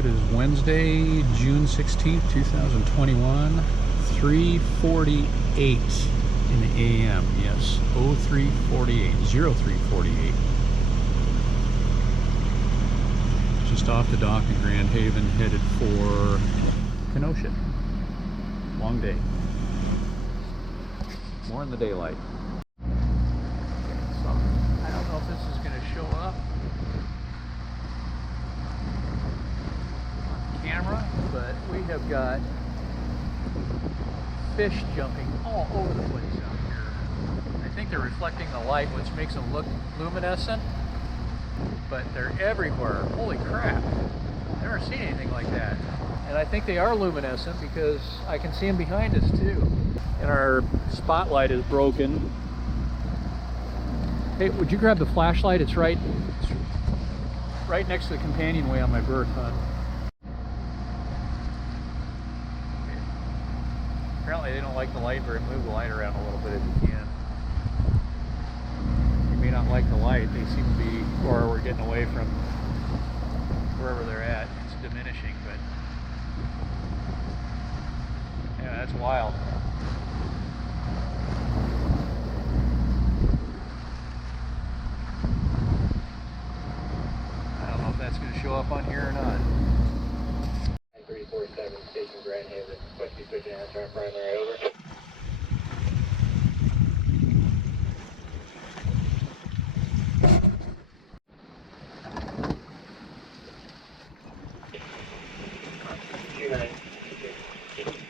it is Wednesday, June 16th, 2021, 3:48 in the AM. Yes, 0348, 0348. Just off the dock in Grand Haven, headed for Kenosha. Long day. More in the daylight. So, I don't know if this is going to show up on camera, but we have got fish jumping all over the place out here. I think they're reflecting the light, which makes them look luminescent, but they're everywhere. Holy crap. I've never seen anything like that. And I think they are luminescent because I can see them behind us too. And our spotlight is broken. Hey, would you grab the flashlight? It's right next to the companionway on my berth, hon. Okay. Apparently they don't like the light very. Move the light around a little bit if you can. You may not like the light. They seem to be, or we're getting away from wherever they're at. It's diminishing, but yeah, that's wild. That's going to show up on here or not. 347 Station Grand Haven, West Be switching answer on primary, over.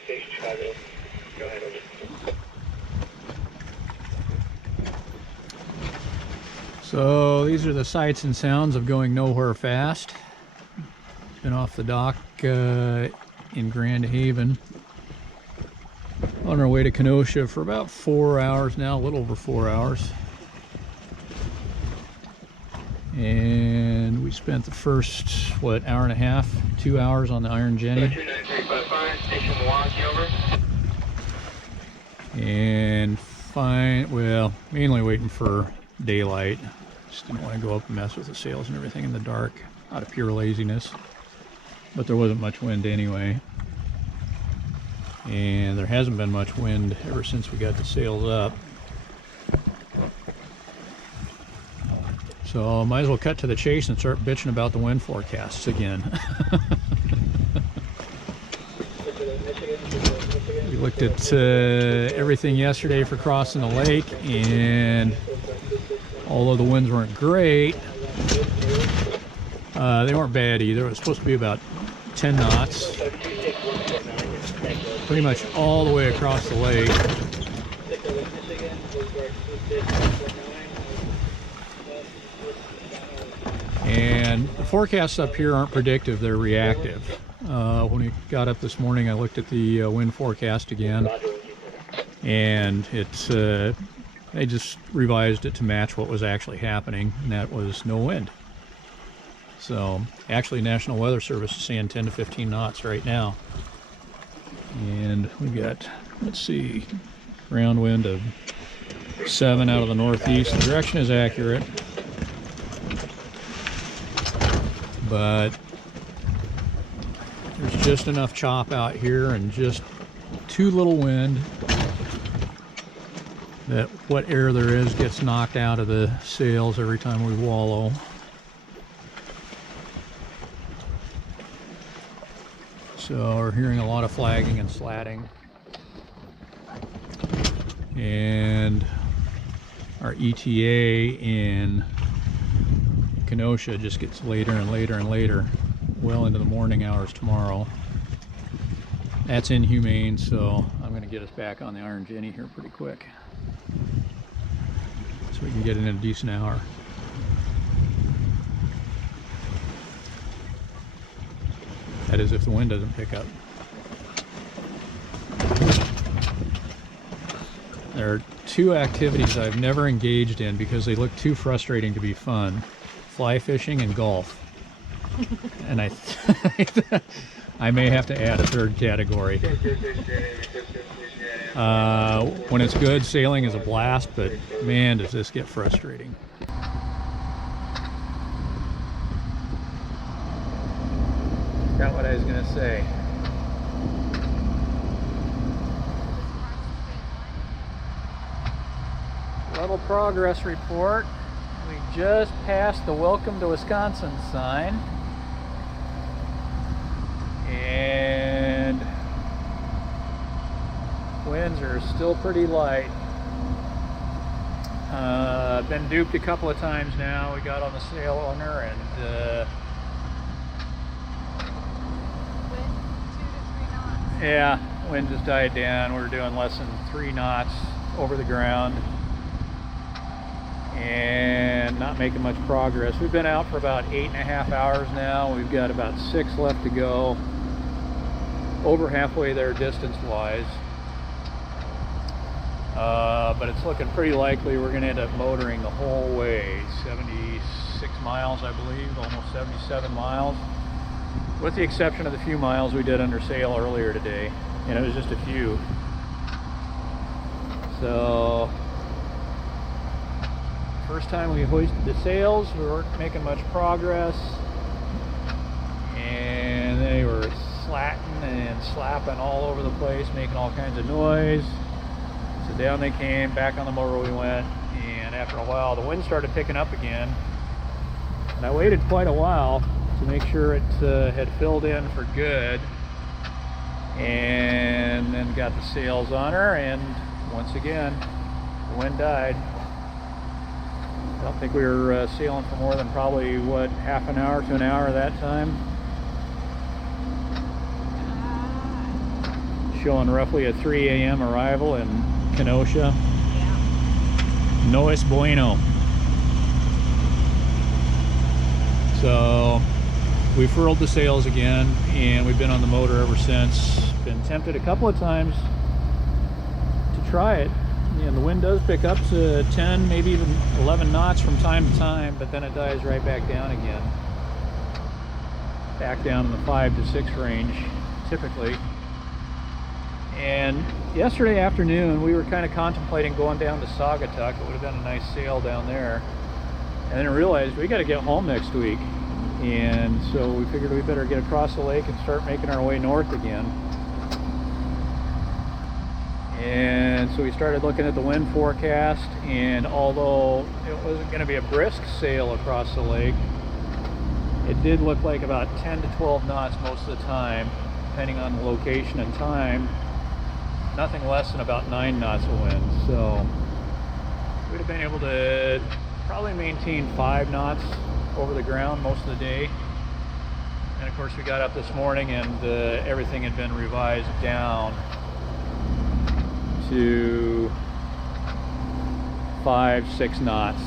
Station Chicago, go ahead, over. So these are the sights and sounds of going nowhere fast. Been off the dock in Grand Haven on our way to Kenosha for about 4 hours now, a little over 4 hours. And we spent the first, what, hour and a half, 2 hours on the Iron Jenny. 29355, Station Milwaukee, over. And well, mainly waiting for daylight. Just didn't want to go up and mess with the sails and everything in the dark out of pure laziness. But there wasn't much wind anyway. And there hasn't been much wind ever since we got the sails up. So might as well cut to the chase and start bitching about the wind forecasts again. We looked at everything yesterday for crossing the lake, and although the winds weren't great, they weren't bad either. It was supposed to be about 10 knots, pretty much all the way across the lake. And the forecasts up here aren't predictive, they're reactive. When we got up this morning, I looked at the wind forecast again, and it's they just revised it to match what was actually happening, and that was no wind. So actually National Weather Service is saying 10 to 15 knots right now. And we've got, let's see, ground wind of 7 out of the northeast. The direction is accurate, but there's just enough chop out here and just too little wind that what air there is gets knocked out of the sails every time we wallow. So we're hearing a lot of flagging and slatting. And our ETA in Kenosha just gets later and later and later, well into the morning hours tomorrow. That's inhumane, so I'm going to get us back on the Iron Jenny here pretty quick, so we can get in a decent hour. That is if the wind doesn't pick up. There are two activities I've never engaged in because they look too frustrating to be fun: fly fishing and golf. And I may have to add a third category. When it's good, sailing is a blast, but man, does this get frustrating. Forgot what I was gonna say. Little progress report. We just passed the Welcome to Wisconsin sign. And winds are still pretty light. Been duped a couple of times now. We got on the sail owner and Wind 2 to 3 knots. yeah, wind just died down. We're doing less than 3 knots over the ground and not making much progress. We've been out for about 8.5 hours now. We've got about 6 left to go. Over halfway there distance-wise. But it's looking pretty likely we're going to end up motoring the whole way. 76 miles, I believe, almost 77 miles. With the exception of the few miles we did under sail earlier today. And it was just a few. So, first time we hoisted the sails, we weren't making much progress. And they were slatting and slapping all over the place, making all kinds of noise. So down they came, back on the motor we went, and after a while the wind started picking up again. And I waited quite a while to make sure it had filled in for good, and then got the sails on her, and once again the wind died. I don't think we were sailing for more than probably, what, half an hour to an hour that time. Showing roughly a 3 a.m. arrival in Kenosha. Yeah. No es bueno. So we furled the sails again, and we've been on the motor ever since. Been tempted a couple of times to try it. And the wind does pick up to 10, maybe even 11 knots from time to time, but then it dies right back down again. Back down in the 5 to 6 range, typically. And yesterday afternoon, we were kind of contemplating going down to Saugatuck. It would have been a nice sail down there. And then I realized we got to get home next week. And so we figured we better get across the lake and start making our way north again. And so we started looking at the wind forecast, and although it wasn't going to be a brisk sail across the lake, it did look like about 10 to 12 knots most of the time, depending on the location and time. Nothing less than about 9 knots of wind. So we'd have been able to probably maintain 5 knots over the ground most of the day. And of course we got up this morning and everything had been revised down to 5-6 knots.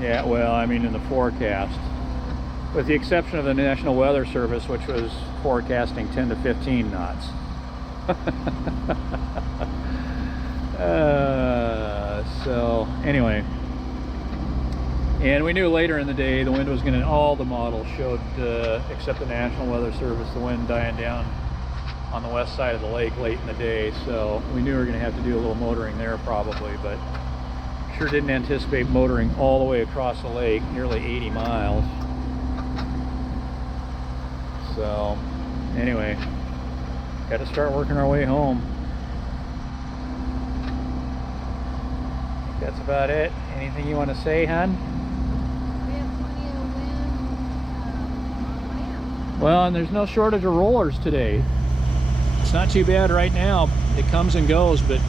Yeah, well, I mean in the forecast, with the exception of the National Weather Service, which was forecasting 10 to 15 knots. So anyway, and we knew later in the day the wind was going to, all the models showed, except the National Weather Service, the wind dying down on the west side of the lake late in the day. So we knew we were going to have to do a little motoring there probably, but sure didn't anticipate motoring all the way across the lake, nearly 80 miles. So anyway, got to start working our way home. That's about it. Anything you want to say, hon? We have plenty of wind on land. Well, and there's no shortage of rollers today. It's not too bad right now. It comes and goes, but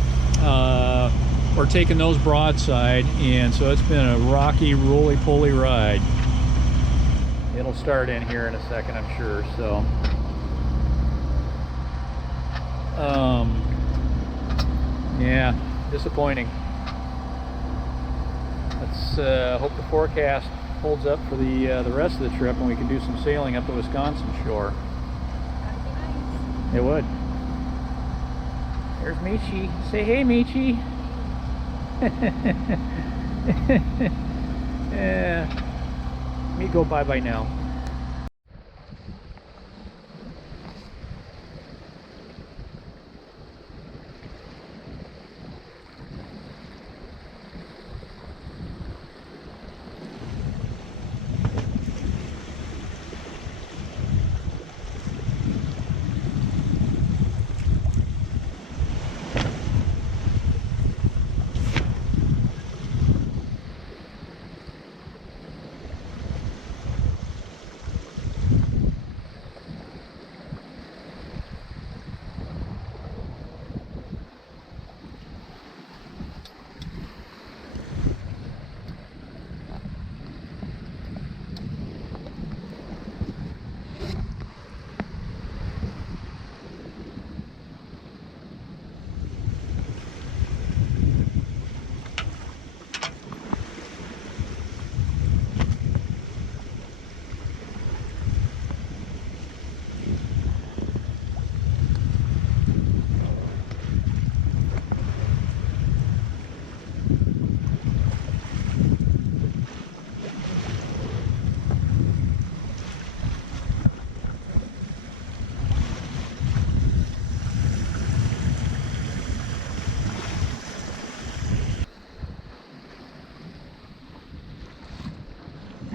we're taking those broadside, and so it's been a rocky, roly-poly ride. It'll start in here in a second, I'm sure. So, yeah, disappointing. Let's hope the forecast holds up for the rest of the trip, and we can do some sailing up the Wisconsin shore. That'd be nice. It would. There's Michi. Say hey, Michi. Yeah. Let me go bye-bye now.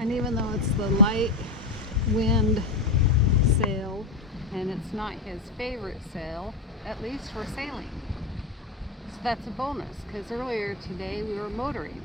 And even though it's the light wind sail, and it's not his favorite sail, at least we're sailing. So that's a bonus, because earlier today we were motoring.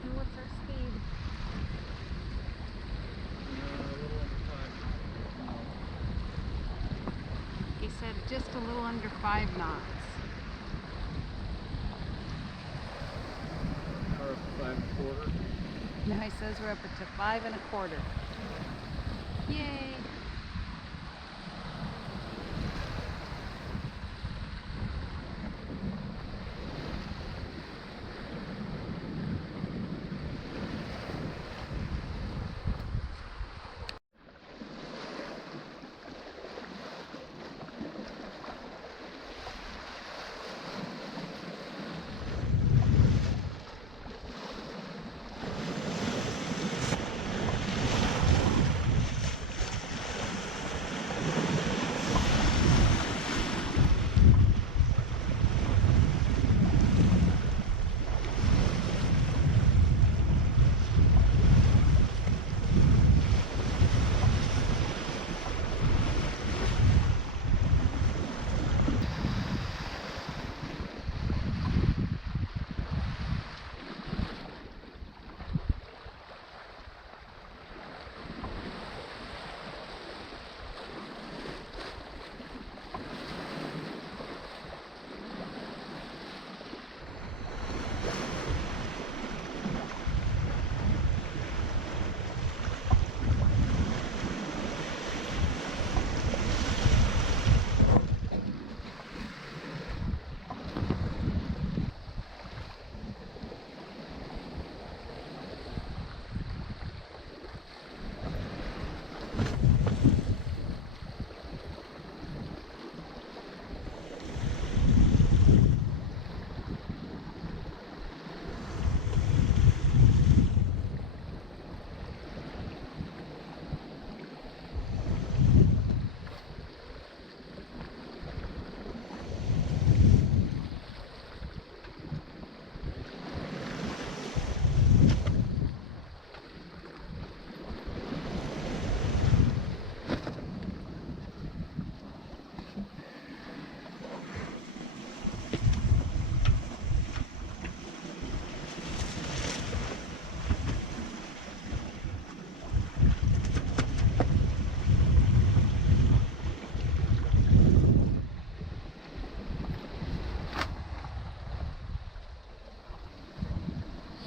And what's our speed? He said just a little under 5 knots. Or 5 1/4. Now he says we're up to 5 1/4. Yay!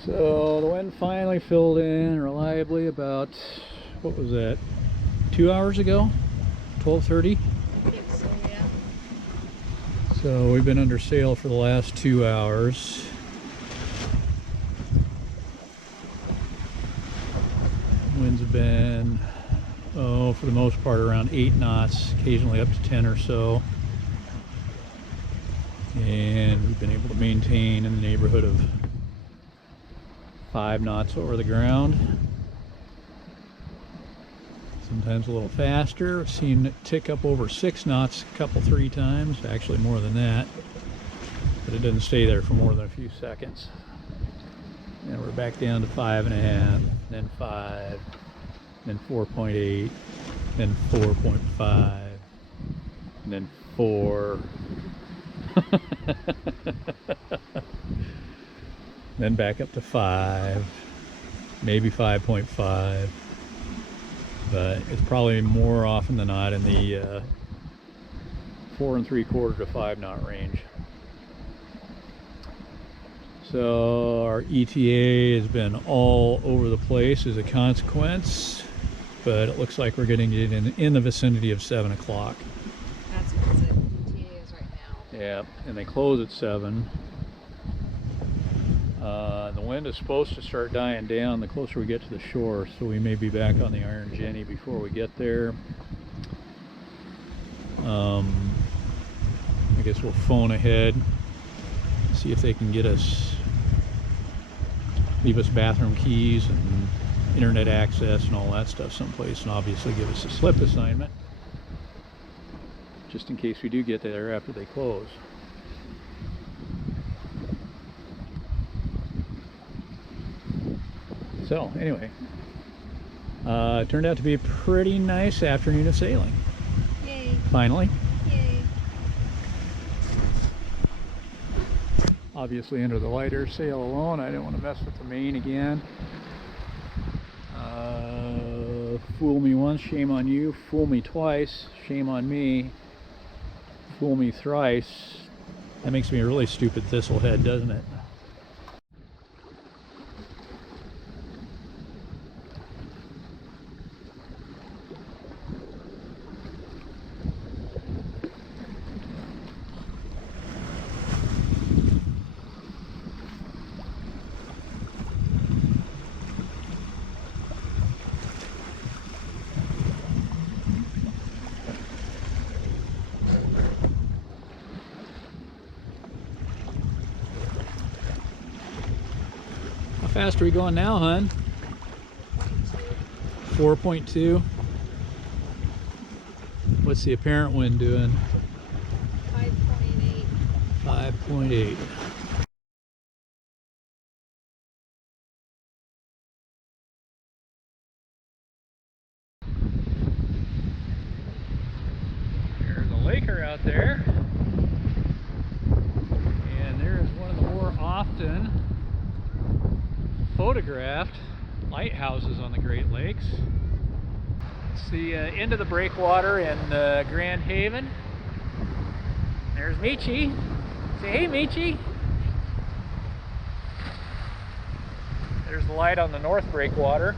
So the wind finally filled in reliably about, what was that, 2 hours ago? 12:30? I think so, yeah. So we've been under sail for the last 2 hours. Winds have been, oh, for the most part around 8 knots, occasionally up to 10 or so. And we've been able to maintain in the neighborhood of 5 knots over the ground. Sometimes a little faster. I've seen it tick up over 6 knots a couple, 3 times, actually more than that. But it doesn't stay there for more than a few seconds. And we're back down to 5.5, then 5, then 4.8, then 4.5, and then 4. Then back up to 5, maybe 5.5, but it's probably more often than not in the 4 3/4 to 5 knot range. So our ETA has been all over the place as a consequence, but it looks like we're getting it in the vicinity of 7 o'clock. That's what it said. Yeah, and they close at 7. The wind is supposed to start dying down the closer we get to the shore, so we may be back on the Iron Jenny before we get there. I guess we'll phone ahead, see if they can leave us bathroom keys and internet access and all that stuff someplace, and obviously give us a slip assignment, just in case we do get there after they close. So anyway, it turned out to be a pretty nice afternoon of sailing. Yay. Finally. Yay. Obviously under the lighter sail alone. I didn't want to mess with the main again. Fool me once, shame on you. Fool me twice, shame on me. Fool me thrice. That makes me a really stupid thistlehead, doesn't it? How fast are we going now, hun? 4.2. What's the apparent wind doing? 5.8. 5.8. There's a laker out there. And there is one of the more often photographed lighthouses on the Great Lakes. It's the end of the breakwater in Grand Haven. There's Michi. Say hey, Michi. There's the light on the north breakwater.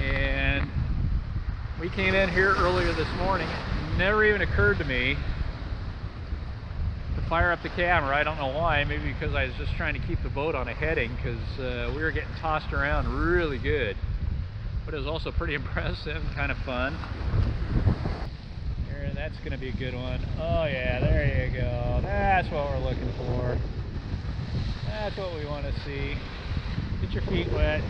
And we came in here earlier this morning. It never even occurred to me to fire up the camera. I don't know why. Maybe because I was just trying to keep the boat on a heading, because we were getting tossed around really good. But it was also pretty impressive, kind of fun. Here, that's going to be a good one. Oh yeah, there you go. That's what we're looking for. That's what we want to see. Get your feet wet.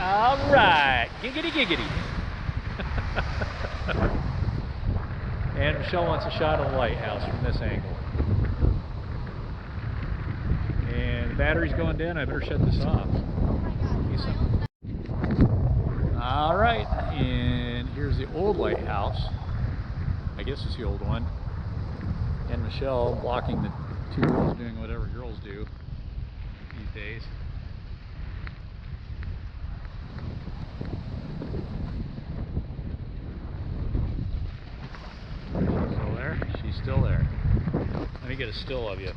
All right, giggity giggity. And Michelle wants a shot of the lighthouse from this angle. And the battery's going down. I better shut this off. All right, and here's the old lighthouse. I guess it's the old one. And Michelle blocking the two girls doing whatever girls do these days. She's still there. She's still there. Let me get a still of you.